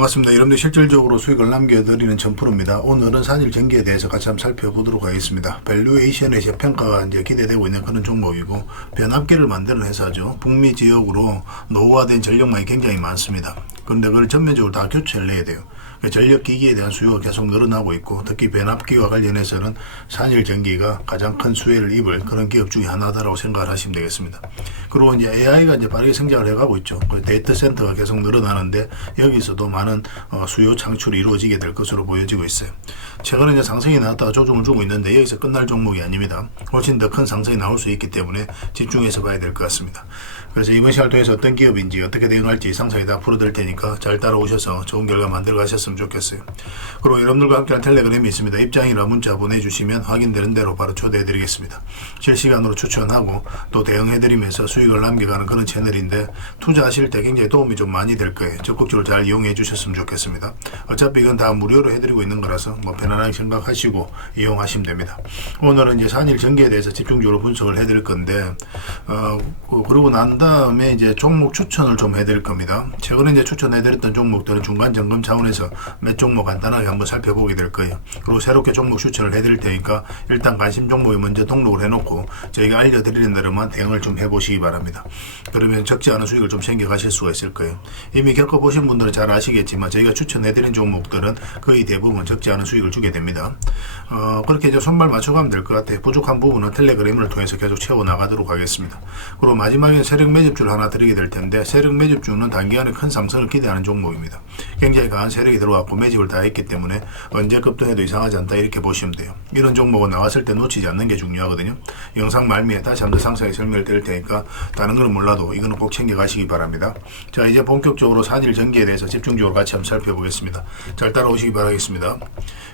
반갑습니다. 여러분들 실질적으로 수익을 남겨드리는 전프로입니다. 오늘은 산일 전기에 대해서 같이 한번 살펴보도록 하겠습니다. 밸류에이션의 재평가가 이제 기대되고 있는 그런 종목이고, 변압기를 만드는 회사죠. 북미 지역으로 노후화된 전력망이 굉장히 많습니다. 그런데 그걸 전면적으로 다 교체를 해야 돼요. 전력기기에 대한 수요가 계속 늘어나고 있고, 특히 변압기와 관련해서는 산일전기가 가장 큰 수혜를 입을 그런 기업 중에 하나다라고 생각을 하시면 되겠습니다. 그리고 이제 AI가 이제 빠르게 성장을 해가고 있죠. 데이터 센터가 계속 늘어나는데 여기서도 많은 수요 창출이 이루어지게 될 것으로 보여지고 있어요. 최근에 이제 상승이 나왔다가 조정을 주고 있는데 여기서 끝날 종목이 아닙니다. 훨씬 더 큰 상승이 나올 수 있기 때문에 집중해서 봐야 될 것 같습니다. 그래서 이번 시간을 통해서 어떤 기업인지 어떻게 대응할지 상세히 다 풀어드릴 테니까 잘 따라오셔서 좋은 결과 만들어 가셨으면 좋겠어요. 그리고 여러분들과 함께한 텔레그램이 있습니다. 입장이나 문자 보내주시면 확인되는 대로 바로 초대해드리겠습니다. 실시간으로 추천하고 또 대응해드리면서 수익을 남겨가는 그런 채널인데, 투자하실 때 굉장히 도움이 좀 많이 될 거예요. 적극적으로 잘 이용해 주셨으면 좋겠습니다. 어차피 이건 다 무료로 해드리고 있는 거라서 편안하게 생각하시고 이용하시면 됩니다. 오늘은 이제 산일 전기에 대해서 집중적으로 분석을 해드릴 건데, 그러고 난 다음에 이제 종목 추천을 좀 해드릴 겁니다. 최근에 이제 추천해드렸던 종목들은 중간 점검 차원에서 몇 종목 간단하게 한번 살펴보게 될 거예요. 그리고 새롭게 종목 추천을 해드릴 테니까 일단 관심 종목에 먼저 등록을 해놓고 저희가 알려드리는 대로만 대응을 좀 해보시기 바랍니다. 그러면 적지 않은 수익을 좀 챙겨가실 수가 있을 거예요. 이미 겪어보신 분들은 잘 아시겠지만 저희가 추천해드린 종목들은 거의 대부분 적지 않은 수익을 주게 됩니다. 그렇게 이제 손발 맞춰가면 될 것 같아요. 부족한 부분은 텔레그램을 통해서 계속 채워나가도록 하겠습니다. 그리고 마지막에 세력 매집주를 하나 드리게 될 텐데, 세력 매집주는 단기간에 큰 상승을 기대하는 종목입니다. 굉장히 강한 세력이 들어왔고 매집을 다 했기 때문에 언제 급등해도 이상하지 않다, 이렇게 보시면 돼요. 이런 종목은 나왔을 때 놓치지 않는 게 중요하거든요. 영상 말미에 다시 한번 상세하게 설명을 드릴 테니까 다른 거는 몰라도 이거는 꼭 챙겨가시기 바랍니다. 자, 이제 본격적으로 산일전기에 대해서 집중적으로 같이 한번 살펴보겠습니다. 잘 따라오시기 바라겠습니다.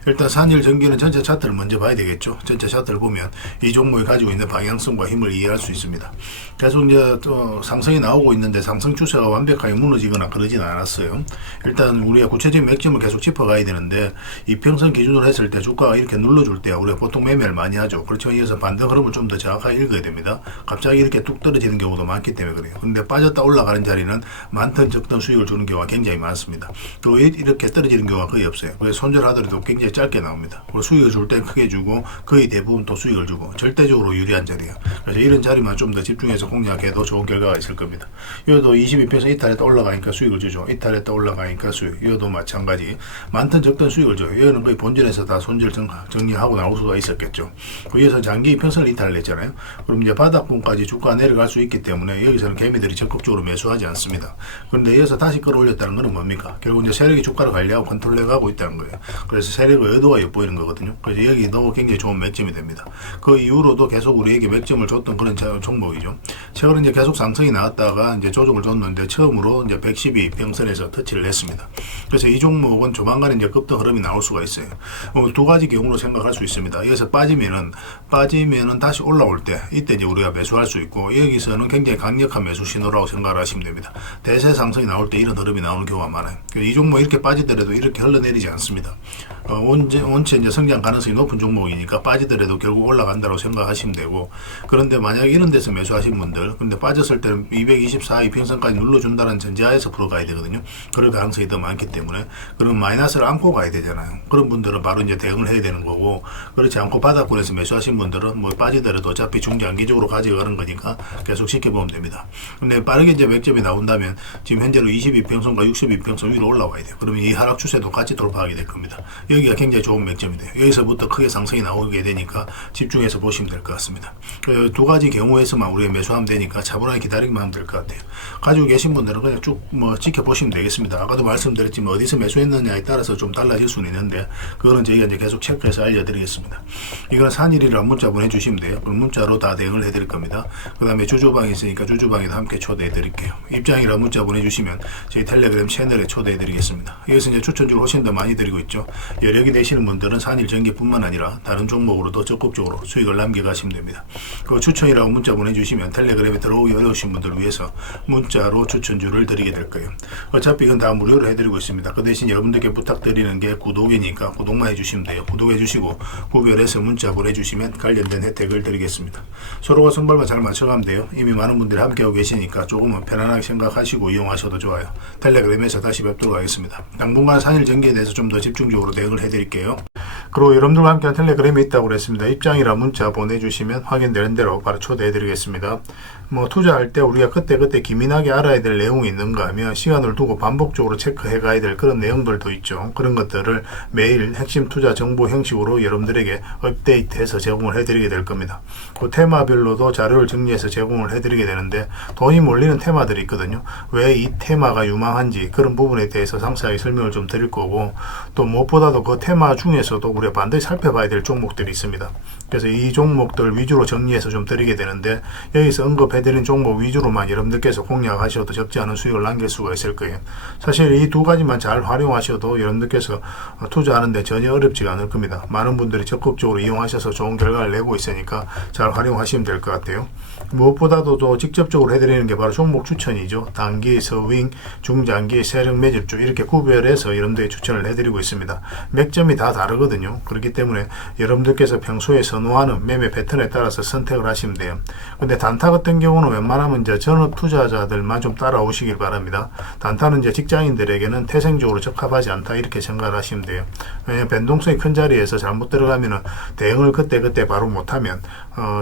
일단 산일전기는 전체 차트를 먼저 봐야 되겠죠. 전체 차트를 보면 이 종목이 가지고 있는 방향성과 힘을 이해할 수 있습니다. 계속 이제 또 상승이 나오고 있는데 상승 추세가 완벽하게 무너지거나 그러진 않았어요. 일단 우리가 구체적인 맥점을 계속 짚어가야 되는데, 이평선 기준으로 했을 때 주가가 이렇게 눌러줄 때 우리가 보통 매매를 많이 하죠. 그렇지만 이어서 반등 흐름을 좀 더 정확하게 읽어야 됩니다. 갑자기 이렇게 뚝 떨어지는 경우도 많기 때문에 그래요. 근데 빠졌다 올라가는 자리는 많든 적든 수익을 주는 경우가 굉장히 많습니다. 또 이렇게 떨어지는 경우가 거의 없어요. 그래서 손절하더라도 굉장히 짧게 나옵니다. 그리고 수익을 줄 땐 크게 주고 거의 대부분 또 수익을 주고 절대적으로 유리한 자리예요. 그래서 이런 자리만 좀 더 집중해서 공략해도 좋은 결과가 있을 겁니다. 이것도 22평에서 이탈했다 올라가니까 수익을 주죠. 이탈했다 올라가니까 수익. 이것도 마찬가지. 많든 적든 수익을 줘요. 이거는 거의 본전에서 다 손절 정리하고 나올 수가 있었겠죠. 여기서 장기 이평선을 이탈을 했잖아요. 그럼 이제 바닥권까지 주가가 내려갈 수 있기 때문에 여기서는 개미들이 적극적으로 매수하지 않습니다. 그런데 여기서 다시 끌어올렸다는 것은 뭡니까? 결국 이제 세력이 주가를 관리하고 컨트롤해가고 있다는 거예요. 그래서 세력의 의도가 엿보이는 거거든요. 그래서 여기도 굉장히 좋은 맥점이 됩니다. 그 이후로도 계속 우리에게 맥점을 줬던 그런 종목이죠. 최근에 이제 계속 상승이 나왔다가 이제 조정을 줬는데 처음으로 이제 112평선에서 터치를 했습니다. 그래서 이 종목은 조만간에 이제 급등 흐름이 나올 수가 있어요. 두 가지 경우로 생각할 수 있습니다. 여기서 빠지면은 다시 올라올 때 이때 이제 우리가 매수할 수 있고, 여기서는 굉장히 강력한 매수 신호라고 생각을 하시면 됩니다. 대세 상승이 나올 때 이런 흐름이 나오는 경우가 많아요. 이 종목 이렇게 빠지더라도 이렇게 흘러내리지 않습니다. 원체 이제 성장 가능성이 높은 종목이니까 빠지더라도 결국 올라간다고 생각하시면 되고, 그런데 만약에 이런 데서 매수하신 분들, 근데 빠졌을 때는 224 이평선까지 눌러준다는 전제하에서 풀어가야 되거든요. 그럴 가능성이 더 많기 때문에, 그럼 마이너스를 안고 가야 되잖아요. 그런 분들은 바로 이제 대응을 해야 되는 거고, 그렇지 않고 바닥권에서 매수하신 분들은 뭐 빠지더라도 어차피 중장기적으로 가져가는 거니까 계속 지켜보면 됩니다. 근데 빠르게 이제 맥점이 나온다면 지금 현재로 22평선과 62평선 위로 올라와야 돼요. 그러면 이 하락 추세도 같이 돌파하게 될 겁니다. 여기가 굉장히 좋은 맥점이 돼요. 여기서부터 크게 상승이 나오게 되니까 집중해서 보시면 될 것 같습니다. 그 두 가지 경우에서만 우리가 매수하면 되니까 차분하게 기다리기만 하면 될 것 같아요. 가지고 계신 분들은 그냥 쭉 지켜보시면 되겠습니다. 아까도 말씀드렸지만 어디서 매수했느냐에 따라서 좀 달라질 수는 있는데, 그거는 저희가 이제 계속 체크해서 알려드리겠습니다. 이건 산일이라는 문자 보내주시면 돼요. 그럼 문자로 다 대응을 해드릴 겁니다. 그 다음에 주주방이 있으니까 주주방에도 함께 초대해드릴게요. 입장이라는 문자 보내주시면 저희 텔레그램 채널에 초대해드리겠습니다. 여기서 이제 추천주를 훨씬 더 많이 드리고 있죠. 여력이 되시는 분들은 산일전기뿐만 아니라 다른 종목으로도 적극적으로 수익을 남겨가시면 됩니다. 그 추천이라고 문자 보내주시면 텔레그램에 들어오기 어려우신 분들을 위해서 문자로 추천주를 드리게 될 거예요. 어차피 이건 다 무료로 해드리고 있습니다. 그 대신 여러분들께 부탁드리는 게 구독이니까 구독만 해주시면 돼요. 구독해주시고 구별해서 문자 보내주시면 관련된 혜택을 드리겠습니다. 서로가 손발만 잘 맞춰가면 돼요. 이미 많은 분들이 함께하고 계시니까 조금은 편안하게 생각하시고 이용하셔도 좋아요. 텔레그램에서 다시 뵙도록 하겠습니다. 당분간 산일 전개에 대해서 좀 더 집중적으로 대응을 해드릴게요. 그리고 여러분들과 함께한 텔레그램이 있다고 그랬습니다. 입장이라 문자 보내주시면 확인되는 대로 바로 초대해드리겠습니다. 투자할 때 우리가 그때그때 기민하게 알아야 될 내용이 있는가 하면 시간을 두고 반복적으로 체크해 가야 될 그런 내용들도 있죠. 그런 것들을 매일 핵심 투자 정보 형식으로 여러분들에게 업데이트해서 제공을 해드리게 될 겁니다. 그 테마별로도 자료를 정리해서 제공을 해드리게 되는데 돈이 몰리는 테마들이 있거든요. 왜 이 테마가 유망한지 그런 부분에 대해서 상세하게 설명을 좀 드릴 거고, 또 무엇보다도 그 테마 중에서도 우리가 반드시 살펴봐야 될 종목들이 있습니다. 그래서 이 종목들 위주로 정리해서 좀 드리게 되는데, 여기서 언급해드린 종목 위주로만 여러분들께서 공략하셔도 적지 않은 수익을 남길 수가 있을 거예요. 사실 이 두 가지만 잘 활용하셔도 여러분들께서 투자하는데 전혀 어렵지가 않을 겁니다. 많은 분들이 적극적으로 이용하셔서 좋은 결과를 내고 있으니까 잘 활용하시면 될 것 같아요. 무엇보다도 또 직접적으로 해드리는 게 바로 종목 추천이죠. 단기, 서윙, 중장기, 세력 매집주 이렇게 구별해서 여러분들에게 추천을 해드리고 있습니다. 맥점이 다 다르거든요. 그렇기 때문에 여러분들께서 평소에 선호하는 매매 패턴에 따라서 선택을 하시면 돼요. 근데 단타 같은 경우는 웬만하면 이제 전업 투자자들만 좀 따라오시길 바랍니다. 단타는 이제 직장인들에게는 태생적으로 적합하지 않다 이렇게 생각을 하시면 돼요. 왜냐하면 변동성이 큰 자리에서 잘못 들어가면 대응을 그때 바로 못하면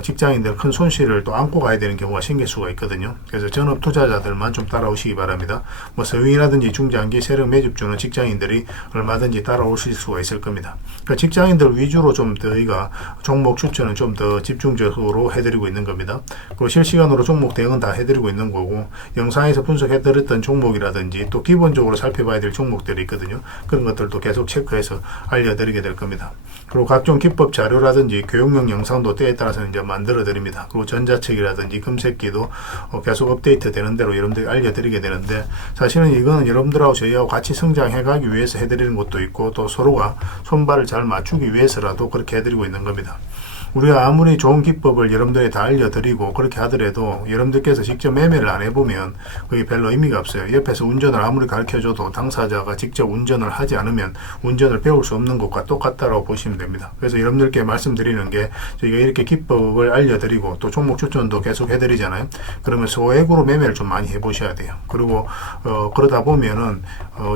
직장인들 큰 손실을 또 안고 가야 되는 경우가 생길 수가 있거든요. 그래서 전업 투자자들만 좀 따라오시기 바랍니다. 서윙이라든지 중장기 세력 매집주는 직장인들이 얼마든지 따라오실 수가 있을 겁니다. 그러니까 직장인들 위주로 좀 저희가 종목 추천은 좀 더 집중적으로 해드리고 있는 겁니다. 그리고 실시간으로 종목 대응은 다 해드리고 있는 거고, 영상에서 분석해드렸던 종목이라든지 또 기본적으로 살펴봐야 될 종목들이 있거든요. 그런 것들도 계속 체크해서 알려드리게 될 겁니다. 그리고 각종 기법 자료라든지 교육용 영상도 때에 따라서 이제 만들어 드립니다. 그리고 전자책이라든지 금색기도 계속 업데이트 되는 대로 여러분들이 알려드리게 되는데, 사실은 이거는 여러분들하고 저희하고 같이 성장해 가기 위해서 해드리는 것도 있고, 또 서로가 손발을 잘 맞추기 위해서라도 그렇게 해드리고 있는 겁니다. 우리가 아무리 좋은 기법을 여러분들에 다 알려드리고 그렇게 하더라도 여러분들께서 직접 매매를 안 해보면 그게 별로 의미가 없어요. 옆에서 운전을 아무리 가르쳐줘도 당사자가 직접 운전을 하지 않으면 운전을 배울 수 없는 것과 똑같다고 보시면 됩니다. 그래서 여러분들께 말씀드리는 게, 저희가 이렇게 기법을 알려드리고 또 종목 추천도 계속 해드리잖아요. 그러면 소액으로 매매를 좀 많이 해보셔야 돼요. 그리고 그러다 보면은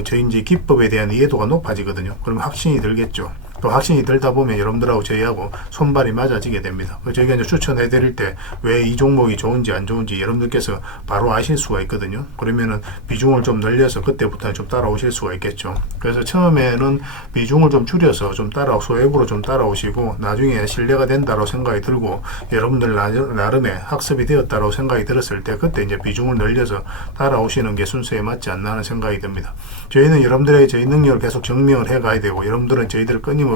저희 이제 기법에 대한 이해도가 높아지거든요. 그러면 확신이 들겠죠. 또 확신이 들다 보면 여러분들하고 저희하고 손발이 맞아지게 됩니다. 저희가 이제 추천해 드릴 때 왜 이 종목이 좋은지 안 좋은지 여러분들께서 바로 아실 수가 있거든요. 그러면은 비중을 좀 늘려서 그때부터 좀 따라오실 수가 있겠죠. 그래서 처음에는 비중을 좀 줄여서 좀 소액으로 좀 따라오시고, 나중에 신뢰가 된다고 생각이 들고 여러분들 나름의 학습이 되었다고 생각이 들었을 때 그때 이제 비중을 늘려서 따라오시는 게 순서에 맞지 않나 하는 생각이 듭니다. 저희는 여러분들에게 저희 능력을 계속 증명을 해 가야 되고, 여러분들은 저희들을 끊임없이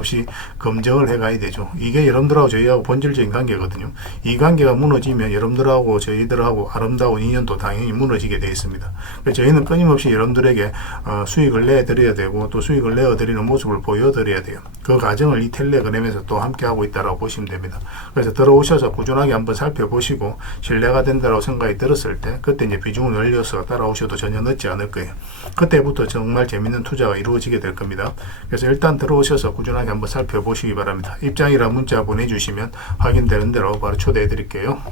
검증을 해 가야 되죠. 이게 여러분들하고 저희하고 본질적인 관계거든요. 이 관계가 무너지면 여러분들하고 저희들하고 아름다운 인연도 당연히 무너지게 되어 있습니다. 그래서 저희는 끊임없이 여러분들에게 수익을 내드려야 되고, 또 수익을 내어드리는 모습을 보여드려야 돼요. 그 과정을 이 텔레그램에서 또 함께 하고 있다고 보시면 됩니다. 그래서 들어오셔서 꾸준하게 한번 살펴보시고 신뢰가 된다고 생각이 들었을 때 그때 이제 비중을 늘려서 따라오셔도 전혀 늦지 않을 거예요. 그때부터 정말 재밌는 투자가 이루어지게 될 겁니다. 그래서 일단 들어오셔서 꾸준하게 한번 살펴보시기 바랍니다. 입장이랑 문자 보내주시면 확인되는 대로 바로 초대해 드릴게요.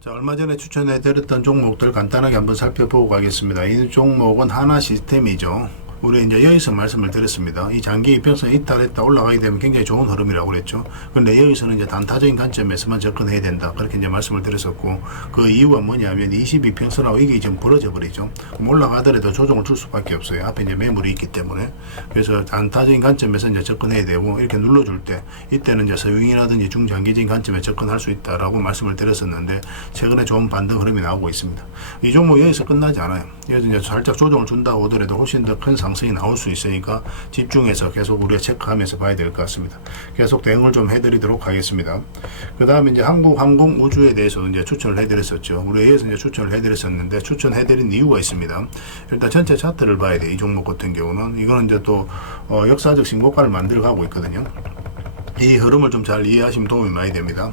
자, 얼마 전에 추천해 드렸던 종목들 간단하게 한번 살펴보고 가겠습니다. 이 종목은 하나 시스템이죠. 우리 이제 여기서 말씀을 드렸습니다. 이 장기 이평선이 있다 올라가게 되면 굉장히 좋은 흐름이라고 그랬죠. 그런데 여기서는 이제 단타적인 관점에서만 접근해야 된다, 그렇게 이제 말씀을 드렸었고, 그 이유가 뭐냐면 22평선하고 이게 지금 부러져 버리죠. 올라가더라도 조정을 줄 수밖에 없어요. 앞에 이제 매물이 있기 때문에. 그래서 단타적인 관점에서 이제 접근해야 되고, 이렇게 눌러줄 때 이때는 이제 서윙이라든지 중장기적인 관점에 접근할 수 있다라고 말씀을 드렸었는데, 최근에 좋은 반등 흐름이 나오고 있습니다. 이 종목 여기서 끝나지 않아요. 여기서 이제 살짝 조정을 준다고 하더라도 훨씬 더 큰 상승이 나올 수 있으니까 집중해서 계속 우리가 체크하면서 봐야 될 것 같습니다. 계속 대응을 좀 해드리도록 하겠습니다. 그 다음에 이제 한국항공우주에 대해서 이제 추천을 해드렸었죠. 우리 여기서 이제 추천을 해드렸었는데, 추천해드린 이유가 있습니다. 일단 전체 차트를 봐야 돼. 이 종목 같은 경우는 이거는 이제 또 역사적 신고가를 만들어 가고 있거든요. 이 흐름을 좀 잘 이해하시면 도움이 많이 됩니다.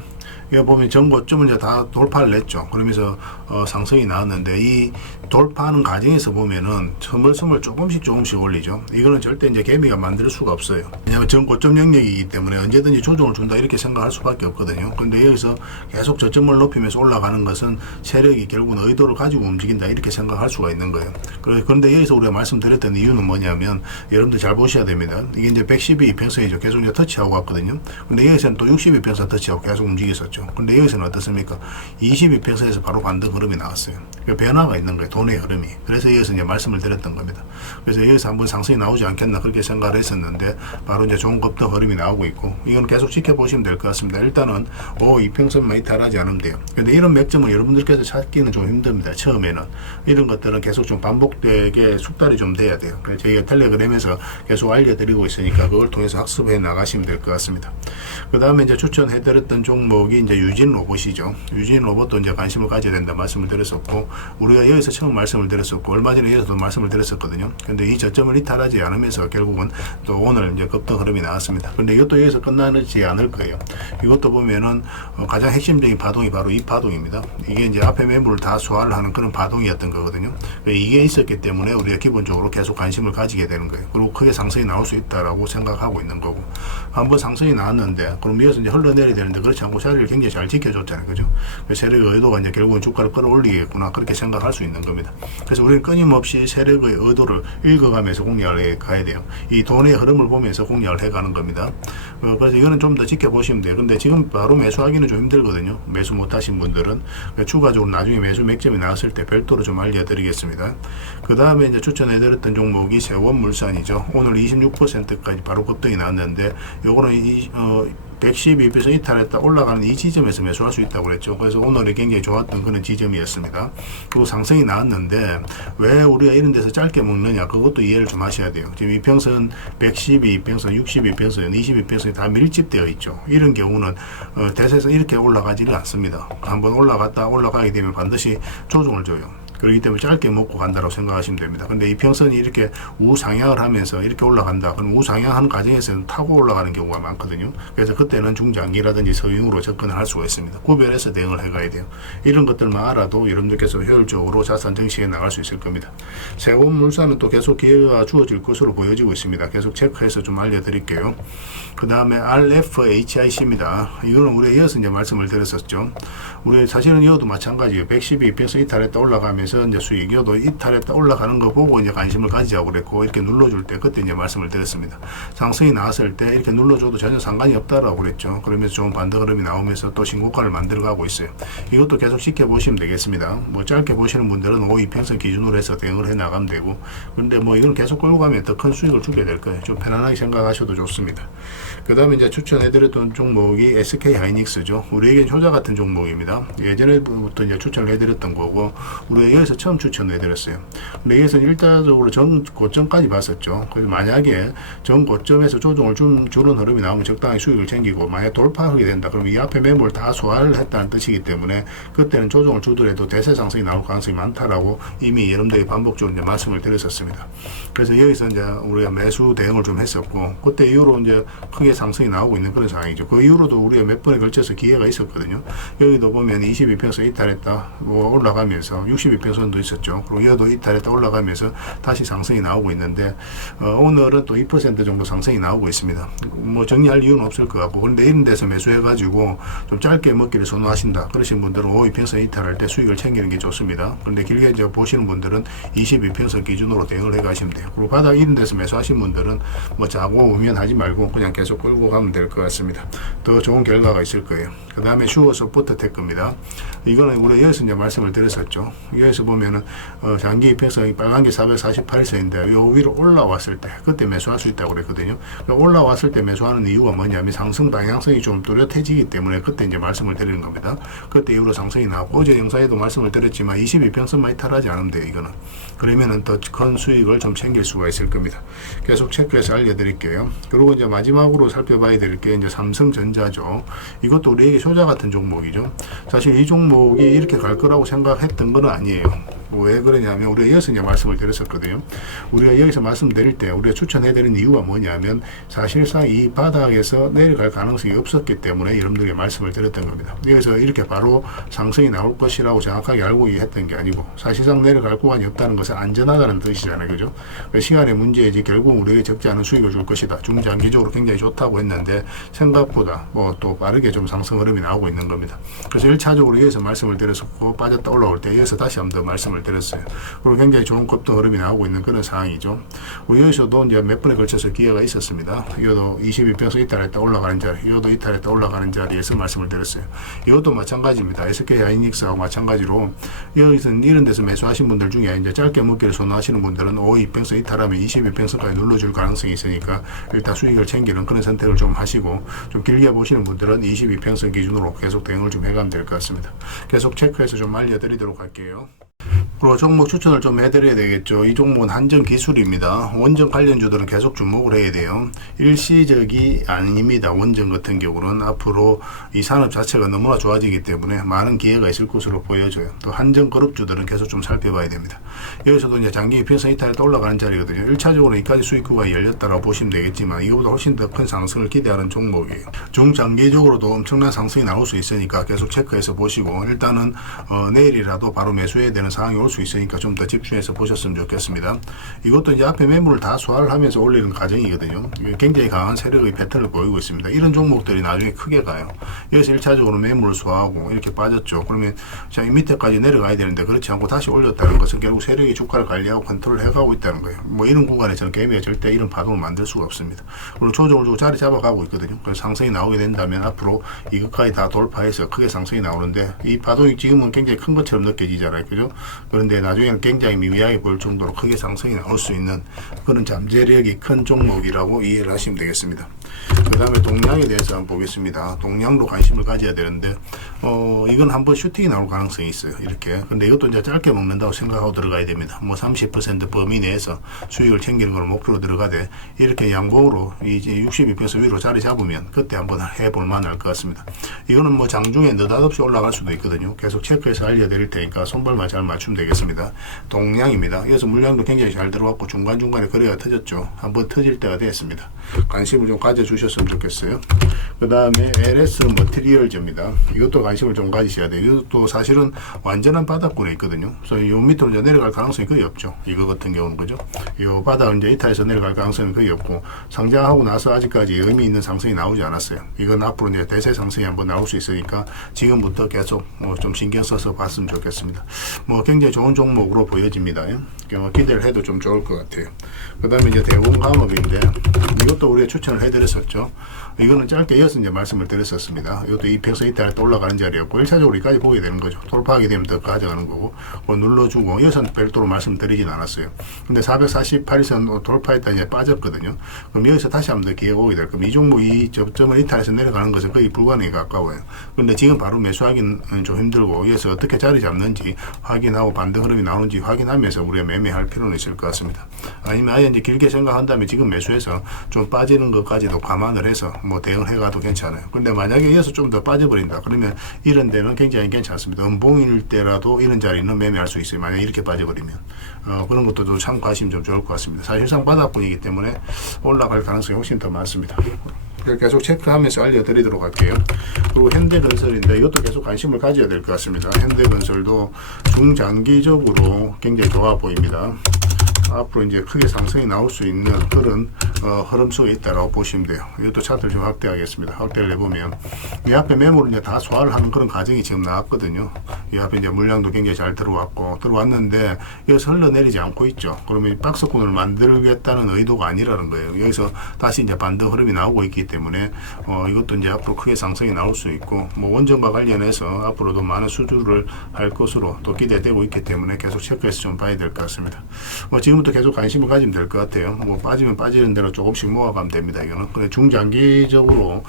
여기 보면 전고점을 이제 다 돌파를 했죠. 그러면서 상승이 나왔는데 이 돌파하는 과정에서 보면은 스멀스멀 조금씩 올리죠. 이거는 절대 이제 개미가 만들 수가 없어요. 왜냐하면 전고점 영역이기 때문에 언제든지 조정을 준다 이렇게 생각할 수밖에 없거든요. 근데 여기서 계속 저점을 높이면서 올라가는 것은 세력이 결국은 의도를 가지고 움직인다 이렇게 생각할 수가 있는 거예요. 그런데 여기서 우리가 말씀드렸던 이유는 뭐냐면 여러분들 잘 보셔야 됩니다. 이게 이제 112평선이죠. 계속 이제 터치하고 왔거든요. 근데 여기서는 또 62평선 터치하고 계속 움직였었죠. 근데 여기서는 어떻습니까? 22평선에서 바로 반등 흐름이 나왔어요. 변화가 있는 거예요. 돈의 흐름이. 그래서 여기서 이제 말씀을 드렸던 겁니다. 그래서 여기서 한번 상승이 나오지 않겠나 그렇게 생각을 했었는데 바로 이제 좋은 급등 흐름이 나오고 있고 이건 계속 지켜보시면 될 것 같습니다. 일단은 이평선만 이탈하지 않으면 돼요. 근데 이런 맥점을 여러분들께서 찾기는 좀 힘듭니다. 처음에는. 이런 것들은 계속 좀 반복되게 숙달이 좀 돼야 돼요. 그래서 저희가 텔레그램에서 계속 알려드리고 있으니까 그걸 통해서 학습해 나가시면 될 것 같습니다. 그 다음에 이제 추천해드렸던 종목이 이제 유진 로봇이죠. 유진 로봇도 이제 관심을 가져야 된다 말씀을 드렸었고 우리가 여기서 처음 말씀을 드렸었고 얼마 전에 여기서도 말씀을 드렸었거든요. 근데 이 저점을 이탈하지 않으면서 결국은 또 오늘 이제 급등 흐름이 나왔습니다. 근데 이것도 여기서 끝나지 않을 거예요. 이것도 보면은 가장 핵심적인 파동이 바로 이 파동입니다. 이게 이제 앞에 매물을 다 소화를 하는 그런 파동이었던 거거든요. 이게 있었기 때문에 우리가 기본적으로 계속 관심을 가지게 되는 거예요. 그리고 크게 상승이 나올 수 있다라고 생각하고 있는 거고 한번 상승이 나왔는데 그럼 이어서 이제 흘러내려야 되는데 그렇지 않고 자리를 굉장히 잘 지켜줬잖아요. 그죠? 세력의 의도가 이제 결국은 주가를 끌어올리겠구나 그렇게 생각할 수 있는 겁니다. 그래서 우리는 끊임없이 세력의 의도를 읽어가면서 공략을 해 가야 돼요. 이 돈의 흐름을 보면서 공략을 해가는 겁니다. 그래서 이거는 좀 더 지켜보시면 돼요. 근데 지금 바로 매수하기는 좀 힘들거든요. 매수 못하신 분들은 추가적으로 나중에 매수 맥점이 나왔을 때 별도로 좀 알려드리겠습니다. 그 다음에 이제 추천해드렸던 종목이 세원물산이죠. 오늘 26%까지 바로 급등이 나왔는데 요거는 112에서 이탈했다 올라가는 이 지점에서 매수할 수 있다고 그랬죠. 그래서 오늘이 굉장히 좋았던 그런 지점이었습니다. 그리고 상승이 나왔는데 왜 우리가 이런 데서 짧게 먹느냐 그것도 이해를 좀 하셔야 돼요. 지금 이평선 112, 이평선 62평선, 22평선이 다 밀집되어 있죠. 이런 경우는 대세에서 이렇게 올라가지를 않습니다. 한번 올라가게 되면 반드시 조정을 줘요. 그렇기 때문에 짧게 먹고 간다고 생각하시면 됩니다. 근데 이 평선이 이렇게 우상향을 하면서 이렇게 올라간다. 그럼 우상향하는 과정에서는 타고 올라가는 경우가 많거든요. 그래서 그때는 중장기라든지 서윙으로 접근을 할 수가 있습니다. 구별해서 대응을 해가야 돼요. 이런 것들만 알아도 여러분들께서 효율적으로 자산 정시에 나갈 수 있을 겁니다. 세원물산은 또 계속 기회가 주어질 것으로 보여지고 있습니다. 계속 체크해서 좀 알려드릴게요. 그 다음에 RFHIC입니다. 이거는 우리가 이어서 이제 말씀을 드렸었죠. 우리 사실은 이것도 마찬가지예요. 112에서 이탈했다 올라가면서 이제 수익이어도 이탈했다 올라가는 거 보고 이제 관심을 가지자고 그랬고 이렇게 눌러줄 때 그때 이제 말씀을 드렸습니다. 상승이 나왔을 때 이렇게 눌러줘도 전혀 상관이 없다라고 그랬죠. 그러면서 좋은 반등 흐름이 나오면서 또 신고가를 만들어가고 있어요. 이것도 계속 지켜보시면 되겠습니다. 뭐 짧게 보시는 분들은 5이평선 기준으로 해서 대응을 해 나가면 되고 그런데 뭐 이건 계속 끌고 가면 더 큰 수익을 주게 될 거예요. 좀 편안하게 생각하셔도 좋습니다. 그 다음에 이제 추천해드렸던 종목이 SK하이닉스죠. 우리에겐 효자 같은 종목입니다. 예전에부터 이제 추천을 해드렸던 거고 우리가 여기서 처음 추천해드렸어요. 근데 여기서 일차적으로 전 고점까지 봤었죠. 그래서 만약에 전 고점에서 조정을 주는 흐름이 나오면 적당히 수익을 챙기고 만약 돌파하게 된다. 그럼 이 앞에 매물 다 소화를 했다는 뜻이기 때문에 그때는 조정을 주더라도 대세 상승이 나올 가능성이 많다라고 이미 여러분들에게 반복적으로 이제 말씀을 드렸었습니다. 그래서 여기서 이제 우리가 매수 대응을 좀 했었고 그때 이후로 이제 크게 상승이 나오고 있는 그런 상황이죠. 그 이후로도 우리가 몇 번에 걸쳐서 기회가 있었거든요. 여기도 보면 22평선 이탈했다 올라가면서 62평선도 있었죠. 그리고 여도 이탈했다 올라가면서 다시 상승이 나오고 있는데 오늘은 또 2% 정도 상승이 나오고 있습니다. 뭐 정리할 이유는 없을 것 같고 그런데 이런 데서 매수해가지고 좀 짧게 먹기를 선호하신다. 그러신 분들은 5이평선 이탈할 때 수익을 챙기는 게 좋습니다. 그런데 길게 이제 보시는 분들은 22평선 기준으로 대응을 해가시면 돼요. 그리고 바닥 이런 데서 매수하신 분들은 뭐 자고 우면하지 말고 그냥 계속 끌고 가면 될 것 같습니다. 더 좋은 결과가 있을 거예요. 그 다음에 슈어 서포트 테크입니다. 이거는 우리 여기서 이제 말씀을 드렸었죠. 여기서 보면은 장기 이평선이 빨간 게 448선인데 요 위로 올라왔을 때 그때 매수할 수 있다고 그랬거든요. 올라왔을 때 매수하는 이유가 뭐냐면 상승 방향성이 좀 뚜렷해지기 때문에 그때 이제 말씀을 드리는 겁니다. 그때 이후로 상승이 나오고 어제 영상에도 말씀을 드렸지만 22평선만 이탈하지 않으면 돼요. 이거는 그러면은 더 큰 수익을 좀 챙길 수가 있을 겁니다. 계속 체크해서 알려드릴게요. 그리고 이제 마지막으로 살펴봐야 될 게 이제 삼성전자죠. 이것도 우리에게 효자 같은 종목이죠. 사실 이 종목이 이렇게 갈 거라고 생각했던 건 아니에요. 왜 그러냐면 우리가 이어서 이제 말씀을 드렸었거든요. 우리가 여기서 말씀드릴 때 우리가 추천해드린 이유가 뭐냐면 사실상 이 바닥에서 내려갈 가능성이 없었기 때문에 여러분들에게 말씀을 드렸던 겁니다. 여기서 이렇게 바로 상승이 나올 것이라고 정확하게 알고 했던 게 아니고 사실상 내려갈 구간이 없다는 것은 안전하다는 뜻이잖아요. 그죠? 시간의 문제이지 결국 우리에게 적지 않은 수익을 줄 것이다. 중장기적으로 굉장히 좋다고 했는데 생각보다 또 빠르게 좀 상승 흐름이 나오고 있는 겁니다. 그래서 1차적으로 여기서 말씀을 드렸었고 빠졌다 올라올 때 여기서 다시 한번 더 말씀을 드렸어요. 그리고 굉장히 좋은 급등 흐름이 나오고 있는 그런 상황이죠. 여기서도 이제 몇 번에 걸쳐서 기회가 있었습니다. 이것도 22평선 이탈했다 올라가는 자리, 이것도 이탈했다 올라가는 자리에서 말씀을 드렸어요. 이것도 마찬가지입니다. SK 하이닉스하고 마찬가지로 여기서 이런 데서 매수하신 분들 중에 이제 짧게 먹기를 선호하시는 분들은 52평선 이탈하면 22평선까지 눌러줄 가능성이 있으니까 일단 수익을 챙기는 그런 선택을 좀 하시고 좀 길게 보시는 분들은 22평선 기준으로 계속 대응을 좀 해가면 될 것 같습니다. 계속 체크해서 좀 알려드리도록 할게요. 그리고 종목 추천을 좀 해드려야 되겠죠. 이 종목은 한정 기술입니다. 원전 관련주들은 계속 주목을 해야 돼요. 일시적이 아닙니다. 원전 같은 경우는 앞으로 이 산업 자체가 너무나 좋아지기 때문에 많은 기회가 있을 것으로 보여져요. 또 한정 그룹주들은 계속 좀 살펴봐야 됩니다. 여기서도 이제 장기 평선 이탈에 올라가는 자리거든요. 1차적으로 이까지 수익구가 열렸다고 보시면 되겠지만 이거보다 훨씬 더 큰 상승을 기대하는 종목이에요. 중장기적으로도 엄청난 상승이 나올 수 있으니까 계속 체크해서 보시고 일단은 내일이라도 바로 매수해야 되는 상황이 올 수 있으니까 좀 더 집중해서 보셨으면 좋겠습니다. 이것도 이제 앞에 매물을 다 소화를 하면서 올리는 과정이거든요. 굉장히 강한 세력의 패턴을 보이고 있습니다. 이런 종목들이 나중에 크게 가요. 여기서 1차적으로 매물을 소화하고 이렇게 빠졌죠. 그러면 자, 이 밑에까지 내려가야 되는데 그렇지 않고 다시 올렸다는 것은 결국 세력이 주가를 관리하고 컨트롤을 해가고 있다는 거예요. 뭐 이런 구간에서는 개미가 절대 이런 파동을 만들 수가 없습니다. 그리고 조정을 주고 자리 잡아가고 있거든요. 그래서 상승이 나오게 된다면 앞으로 이것까지 다 돌파해서 크게 상승이 나오는데 이 파동이 지금은 굉장히 큰 것처럼 느껴지잖아요. 그죠? 그런데 나중에는 굉장히 미미하게 보일 정도로 크게 상승이 나올 수 있는 그런 잠재력이 큰 종목이라고 이해를 하시면 되겠습니다. 그 다음에 동량에 대해서 한번 보겠습니다. 동량도 관심을 가져야 되는데 이건 한번 슈팅이 나올 가능성이 있어요. 이렇게. 근데 이것도 이제 짧게 먹는다고 생각하고 들어가야 됩니다. 뭐 30% 범위 내에서 수익을 챙기는 걸 목표로 들어가되 이렇게 양봉으로 이제 62평선 위로 자리 잡으면 그때 한번 해볼 만할 것 같습니다. 이거는 뭐 장중에 느닷없이 올라갈 수도 있거든요. 계속 체크해서 알려드릴 테니까 손발만 잘 맞추면 되겠습니다. 동량입니다. 여기서 물량도 굉장히 잘 들어왔고 중간중간에 거래가 터졌죠. 한번 터질 때가 됐습니다. 관심을 좀 가져주셨으면 좋겠어요. 그 다음에 LS 머티리얼즈입니다. 이것도 관심을 좀 가지셔야 돼요. 이것도 사실은 완전한 바닥권에 있거든요. 그래서 이 밑으로 이제 내려갈 가능성이 거의 없죠. 이거 같은 경우는 그죠? 이 바닥을 이제 이탈해서 내려갈 가능성이 거의 없고 상장하고 나서 아직까지 의미 있는 상승이 나오지 않았어요. 이건 앞으로 이제 대세 상승이 한번 나올 수 있으니까 지금부터 계속 좀 신경 써서 봤으면 좋겠습니다. 뭐 굉장히 좋은 종목으로 보여집니다. 기대를 해도 좀 좋을 것 같아요. 그 다음에 이제 대공감업인데 이것도 우리가 추천을 해드렸었죠. 이거는 짧게 이어서 이제 말씀을 드렸었습니다. 이것도 이 평선 이탈에 또 올라가는 자리였고 1차적으로 여기까지 보게 되는 거죠. 돌파하게 되면 더 가져가는 거고 눌러주고 이어서는 별도로 말씀드리진 않았어요. 근데 448선 돌파했다 이제 빠졌거든요. 그럼 여기서 다시 한번 더 기회가 오게 될 겁니다. 이 종목 이 저점을 이탈해서 내려가는 것은 거의 불가능에 가까워요. 그런데 지금 바로 매수하기는 좀 힘들고 여기서 어떻게 자리 잡는지 확인하고 반등 흐름이 나오는지 확인하면서 우리가 매매할 필요는 있을 것 같습니다. 아니면 아예 이제 길게 생각한다면 지금 매수해서 좀 빠지는 것까지도 감안을 해서 뭐 대응을 해가도 괜찮아요. 근데 만약에 이어서 좀 더 빠져버린다 그러면 이런 데는 굉장히 괜찮습니다. 음봉일 때라도 이런 자리는 매매할 수 있어요. 만약 이렇게 빠져버리면 그런 것도 좀 참고하시면 좀 좋을 것 같습니다. 사실상 바닥권이기 때문에 올라갈 가능성이 훨씬 더 많습니다. 계속 체크하면서 알려드리도록 할게요. 그리고 현대건설인데 이것도 계속 관심을 가져야 될 것 같습니다. 현대건설도 중장기적으로 굉장히 좋아 보입니다. 앞으로 이제 크게 상승이 나올 수 있는 그런 흐름 속에 있다라고 보시면 돼요. 이것도 차트를 좀 확대하겠습니다. 확대를 해보면 이 앞에 매물을 이제 다 소화를 하는 그런 과정이 지금 나왔거든요. 이 앞에 이제 물량도 굉장히 잘 들어왔는데 여기서 흘러내리지 않고 있죠. 그러면 박스권을 만들겠다는 의도가 아니라는 거예요. 여기서 다시 이제 반등 흐름이 나오고 있기 때문에 이것도 이제 앞으로 크게 상승이 나올 수 있고 뭐 원전과 관련해서 앞으로도 많은 수주를 할 것으로 또 기대되고 있기 때문에 계속 체크해서 좀 봐야 될 것 같습니다. 지금부터 계속 관심을 가지면 될 것 같아요. 뭐 빠지면 빠지는 대로 대로 조금씩 모아가면 됩니다. 이거는 그래 중장기적으로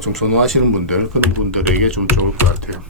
좀 선호하시는 분들 그런 분들에게 좀 좋을 것 같아요.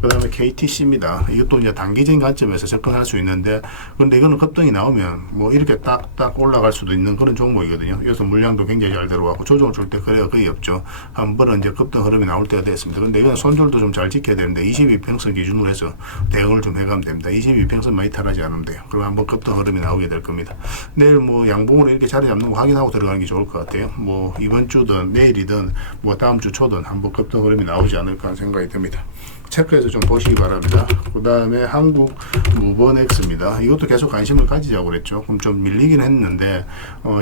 그 다음에 KTC입니다. 이것도 이제 단기적인 관점에서 접근할 수 있는데 근데 이거는 급등이 나오면 뭐 이렇게 딱딱 올라갈 수도 있는 그런 종목이거든요. 여기서 물량도 굉장히 잘 들어왔고 조정을 줄 때 거래가 거의 없죠. 한 번은 이제 급등 흐름이 나올 때가 됐습니다. 근데 이건 손절도 좀 잘 지켜야 되는데 22평선 기준으로 해서 대응을 좀 해가면 됩니다. 22평선만 이탈하지 않으면 돼요. 그럼 한번 급등 흐름이 나오게 될 겁니다. 내일 뭐 양봉으로 이렇게 자리 잡는 거 확인하고 들어가는 게 좋을 것 같아요. 뭐 이번 주든 내일이든 뭐 다음 주 초든 한번 급등 흐름이 나오지 않을까 하는 생각이 듭니다. 체크해서 좀 보시기 바랍니다. 그 다음에 한국 무버넥스입니다. 이것도 계속 관심을 가지자고 그랬죠. 그럼 좀 밀리긴 했는데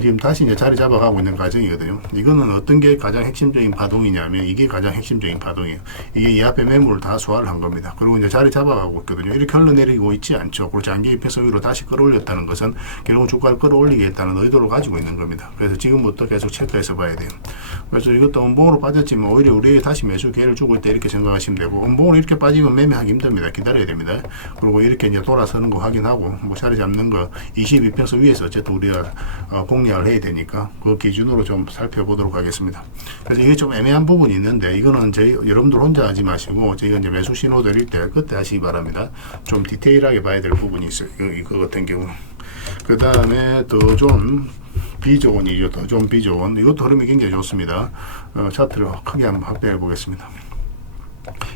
지금 다시 이제 자리 잡아가고 있는 과정이거든요. 이거는 어떤 게 가장 핵심적인 파동이냐면 이게 가장 핵심적인 파동이에요. 이게 이 앞에 매물을 다 소화를 한 겁니다. 그리고 이제 자리 잡아가고 있거든요. 이렇게 흘러내리고 있지 않죠. 그리고 장기 입해서 위로 다시 끌어올렸다는 것은 결국 주가를 끌어올리겠다는 의도를 가지고 있는 겁니다. 그래서 지금부터 계속 체크해서 봐야 돼요. 그래서 이것도 음봉으로 빠졌지만 오히려 우리에게 다시 매수 기회를 주고 있다 이렇게 생각하시면 되고 음봉으로 이렇게 빠지면 매매하기 힘듭니다. 기다려야 됩니다. 그리고 이렇게 이제 돌아서는 거 확인하고 뭐 자리 잡는 거 22평선 위에서 어쨌든 우리가 공략을 해야 되니까 그 기준으로 좀 살펴보도록 하겠습니다. 그래서 이게 좀 애매한 부분이 있는데 이거는 여러분들 혼자 하지 마시고 저희가 이제 매수 신호 드릴 때 그때 하시기 바랍니다. 좀 디테일하게 봐야 될 부분이 있어요. 이거 같은 경우. 그 다음에 더존 비조원이죠. 더존 비조원. 이것도 흐름이 굉장히 좋습니다. 차트를 크게 한번 확대해 보겠습니다.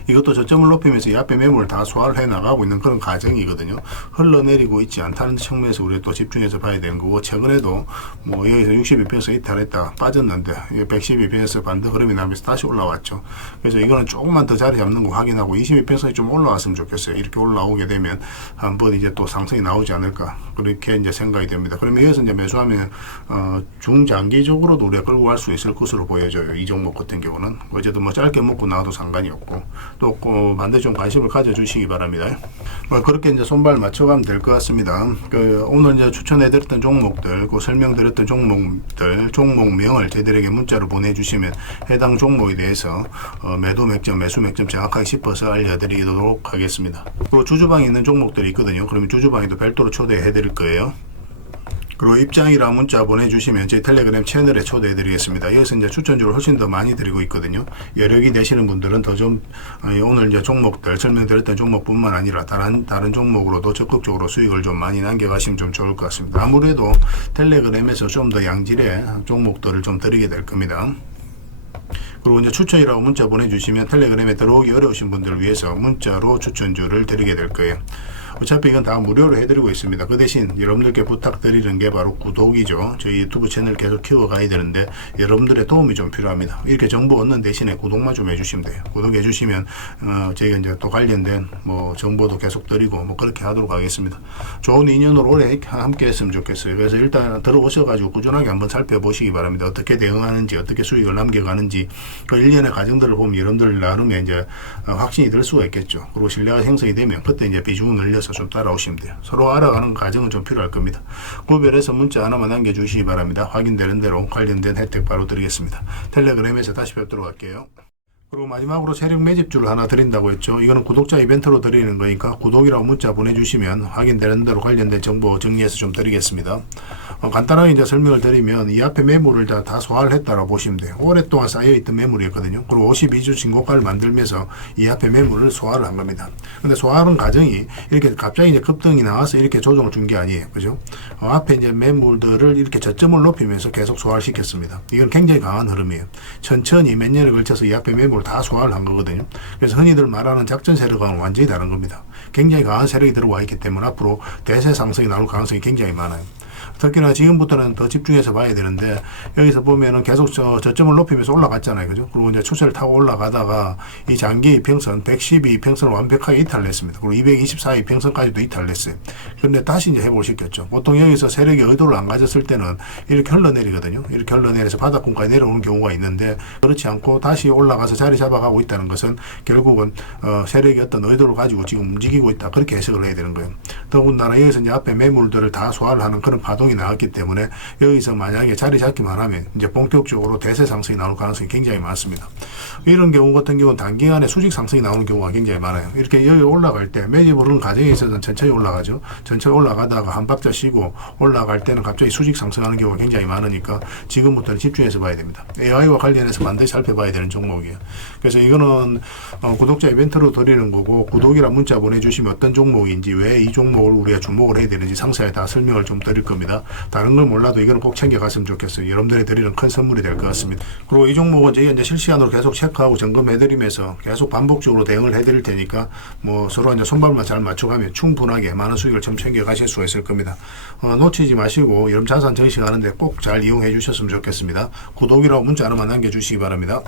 이것도 저점을 높이면서 이 앞에 매물을 다 소화를 해 나가고 있는 그런 과정이거든요. 흘러내리고 있지 않다는 측면에서 우리가 또 집중해서 봐야 되는 거고 최근에도 뭐 여기서 62평에서 이탈했다 빠졌는데 112평에서 반등 흐름이 나면서 다시 올라왔죠. 그래서 이거는 조금만 더 자리 잡는 거 확인하고 22평선이 좀 올라왔으면 좋겠어요. 이렇게 올라오게 되면 한번 이제 또 상승이 나오지 않을까 그렇게 이제 생각이 됩니다. 그러면 여기서 이제 매수하면 중장기적으로도 우리가 끌고 갈 수 있을 것으로 보여져요. 이 종목 같은 경우는 어쨌든 뭐 짧게 먹고 나와도 상관이 없고 또 반드시 좀 관심을 가져주시기 바랍니다. 그렇게 이제 손발 맞춰가면 될 것 같습니다. 오늘 이제 추천해드렸던 종목들, 설명드렸던 종목들, 종목명을 저희들에게 문자로 보내주시면 해당 종목에 대해서 매도 맥점, 매수 맥점 정확하게 짚어서 알려드리도록 하겠습니다. 그리고 주주방에 있는 종목들이 있거든요. 그러면 주주방에도 별도로 초대해드릴 거예요. 그리고 입장이랑 문자 보내주시면 저희 텔레그램 채널에 초대해 드리겠습니다. 여기서 이제 추천주를 훨씬 더 많이 드리고 있거든요. 여력이 되시는 분들은 더 좀 오늘 이제 종목들 설명드렸던 종목뿐만 아니라 다른 종목으로도 적극적으로 수익을 좀 많이 남겨가시면 좀 좋을 것 같습니다. 아무래도 텔레그램에서 좀 더 양질의 종목들을 좀 드리게 될 겁니다. 그리고 이제 추천이라고 문자 보내주시면 텔레그램에 들어오기 어려우신 분들을 위해서 문자로 추천주를 드리게 될 거예요. 어차피 이건 다 무료로 해드리고 있습니다. 그 대신 여러분들께 부탁드리는 게 바로 구독이죠. 저희 유튜브 채널 계속 키워가야 되는데 여러분들의 도움이 좀 필요합니다. 이렇게 정보 얻는 대신에 구독만 좀 해주시면 돼요. 구독해 주시면 저희가 이제 또 관련된 뭐 정보도 계속 드리고 뭐 그렇게 하도록 하겠습니다. 좋은 인연으로 오래 함께 했으면 좋겠어요. 그래서 일단 들어오셔가지고 꾸준하게 한번 살펴보시기 바랍니다. 어떻게 대응하는지 어떻게 수익을 남겨가는지 그 일련의 과정들을 보면 여러분들 나름의 이제 확신이 들 수가 있겠죠. 그리고 신뢰가 형성이 되면 그때 이제 비중을 늘려서 좀 따라오시면 돼요. 서로 알아가는 과정은 좀 필요할 겁니다. 구별해서 문자 하나만 남겨주시기 바랍니다. 확인되는 대로 관련된 혜택 바로 드리겠습니다. 텔레그램에서 다시 뵙도록 할게요. 그리고 마지막으로 세력 매집주를 하나 드린다고 했죠. 이거는 구독자 이벤트로 드리는 거니까 구독이라고 문자 보내주시면 확인되는 대로 관련된 정보 정리해서 좀 드리겠습니다. 간단하게 이제 설명을 드리면 이 앞에 매물을 다 소화를 했다라고 보시면 돼요. 오랫동안 쌓여있던 매물이었거든요. 그리고 52주 신고가를 만들면서 이 앞에 매물을 소화를 한 겁니다. 근데 소화하는 과정이 이렇게 갑자기 이제 급등이 나와서 이렇게 조정을 준 게 아니에요. 그죠? 앞에 이제 매물들을 이렇게 저점을 높이면서 계속 소화를 시켰습니다. 이건 굉장히 강한 흐름이에요. 천천히 몇 년에 걸쳐서 이 앞에 매물을 다 소화를 한 거거든요. 그래서 흔히들 말하는 작전 세력과는 완전히 다른 겁니다. 굉장히 강한 세력이 들어와 있기 때문에 앞으로 대세 상승이 나올 가능성이 굉장히 많아요. 특히나 지금부터는 더 집중해서 봐야 되는데 여기서 보면은 계속 저점을 높이면서 올라갔잖아요. 그죠? 그리고 이제 추세를 타고 올라가다가 이 장기 이평선 112평선을 완벽하게 이탈냈습니다. 그리고 224이평선까지도 이탈냈어요. 그런데 다시 이제 회복을 시켰죠. 보통 여기서 세력이 의도를 안 가졌을 때는 이렇게 흘러내리거든요. 이렇게 흘러내려서 바닥권까지 내려오는 경우가 있는데 그렇지 않고 다시 올라가서 자리 잡아가고 있다는 것은 결국은 세력이 어떤 의도를 가지고 지금 움직이고 있다. 그렇게 해석을 해야 되는 거예요. 더군다나 여기서 이제 앞에 매물들을 다 소화를 하는 그런 파동이 조정이 나왔기 때문에 여기서 만약에 자리 잡기만 하면 이제 본격적으로 대세 상승이 나올 가능성이 굉장히 많습니다. 이런 경우 같은 경우는 단기간에 수직 상승이 나오는 경우가 굉장히 많아요. 이렇게 여기 올라갈 때 매집 오르는 과정에 있어서는 천천히 올라가죠. 천천히 올라가다가 한 박자 쉬고 올라갈 때는 갑자기 수직 상승하는 경우가 굉장히 많으니까 지금부터는 집중해서 봐야 됩니다. AI와 관련해서 반드시 살펴봐야 되는 종목이에요. 그래서 이거는 구독자 이벤트로 드리는 거고, 구독이란 문자 보내주시면 어떤 종목인지, 왜 이 종목을 우리가 주목을 해야 되는지 상세하게 다 설명을 좀 드릴 겁니다. 다른 걸 몰라도 이거는 꼭 챙겨갔으면 좋겠어요. 여러분들이 드리는 큰 선물이 될 것 같습니다. 그리고 이 종목은 저희가 이제 실시간으로 계속 체크하고 점검해드리면서 계속 반복적으로 대응을 해드릴 테니까 뭐 서로 이제 손발만 잘 맞춰가면 충분하게 많은 수익을 좀 챙겨가실 수가 있을 겁니다. 놓치지 마시고 여러분 자산 전시하는데 꼭 잘 이용해 주셨으면 좋겠습니다. 구독이라고 문자 하나만 남겨주시기 바랍니다.